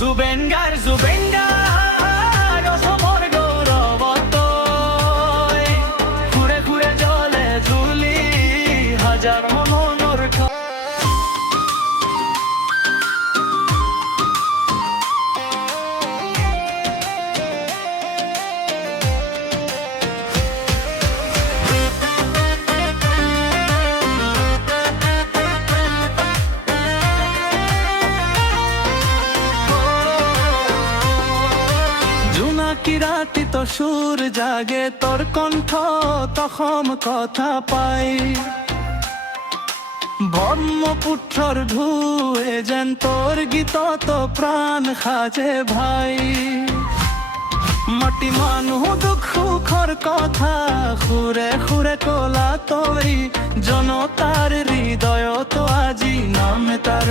জুবেঙ্গার অসমৰ গৌৰৱত ঘূৰে ঘূৰে জ্বলে জুলি হাজাৰ মনৰ কি রাতি তো সুর জাগে তোর কণ্ঠ তখন কথা পাই ব্রহ্মপুত্রর ঢুয়ে যেন তোর গীত তো প্রাণ খাজে ভাই মাটি মানুহ দুঃখ সুখর কথা খুরে খুরে কোলা তরি জনতার হৃদয় তো আজি নামে তার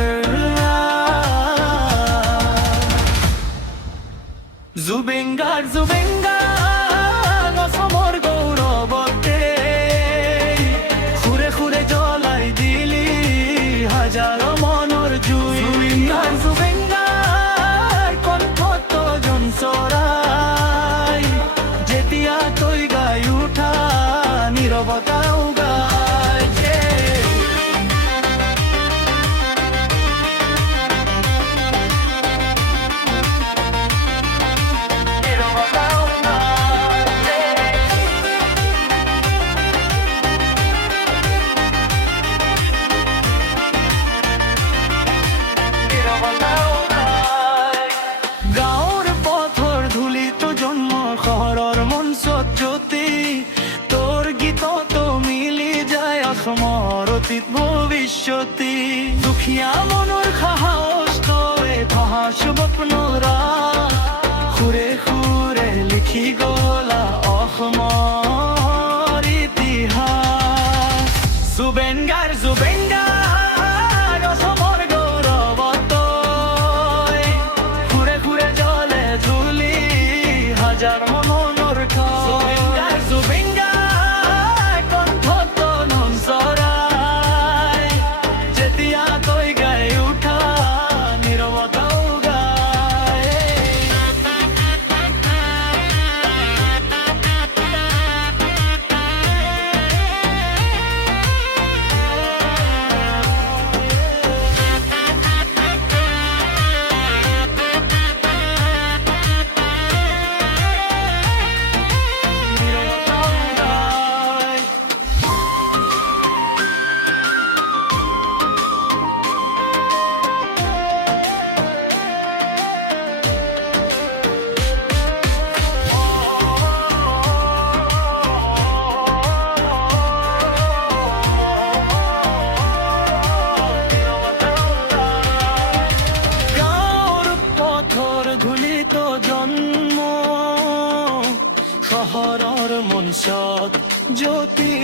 জুবেঙ্গার অসমৰ গৌৰৱতে ঘূৰে ঘূৰে জ্বলাই দিলি হাজাৰ মনৰ জুই জুবেঙ্গাৰ কণ্ঠত জন চৰাই যেতিয়া তই গাই উঠা নীৰৱতাও গাই অতীত ভবিষ্যতি দুখীয়া মনৰ সাহস তই ভহা স্বপ্নৰা ঘূৰে ঘূৰে লিখি গলা অসমৰ ইতিহাস জুবেঙ্গাৰ অসমৰ গৌৰৱত ঘূৰে ঘূৰে জ্বলে জুলি হাজাৰ মনৰ শহৰৰ মঞ্চত জ্যোতি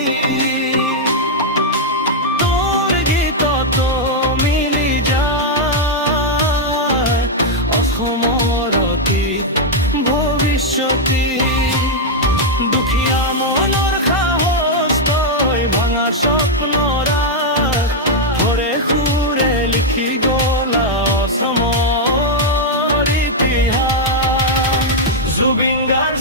তোৰ গীতত মিলি যায় অসমৰ অতীত ভৱিষ্যতি দুখীয়া মনৰ সাহস তই ভাঙা স্বপ্নৰা ঘূৰে ঘূৰে লিখি গলা অসমৰ ইতিহাস জুবেঙ্গাৰ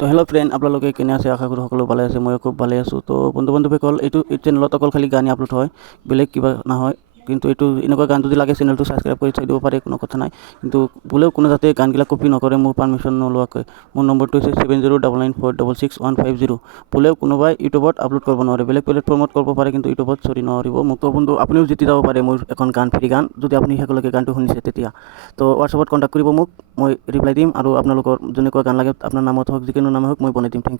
তো হেল্ল' ফ্ৰেণ্ড আপোনালোকে কেনে আছে আশা কৰোঁ সকলো ভালে আছে মই খুব ভালে আছোঁ তো বন্ধু বান্ধৱীসকল এইটো চেনেলত অকল খালি গানেই আপলোড হয় বেলেগ কিবা নহয় কিন্তু এইটো এনেকুৱা গান যদি লাগে চেনেলটো ছাবস্ক্ৰাইব কৰি থৈ দিব পাৰে কোনো কথা নাই কিন্তু বোলেও কোনো যাতে গানবিলাক কপি নকৰে মোৰ পাৰ্মিশ্যন নোলোৱাকৈ মোৰ নম্বৰটো হৈছে 7099466150 বোলেও কোনোবাই ইউটিউবত আপলোড কৰিব নোৱাৰে বেলেগ প্লেটফৰ্মত কৰিব পাৰে কিন্তু ইউটিউবত চৰি নোৱাৰিব মোক তো বন্ধু আপুনিও জিতি যাব পাৰে মোৰ এখন গান ফ্ৰী গান যদি আপুনি সকলোকে গানটো শুনিছে তেতিয়া তো হোৱাটছআপত কণ্টেক্ট কৰিব মোক মই ৰিপ্লাই দিম আৰু আপোনালোকৰ যেনেকুৱা গান লাগে আপোনাৰ নামত হওক যিকোনো নামে হওক মই বনাই দিম থেংক ইউ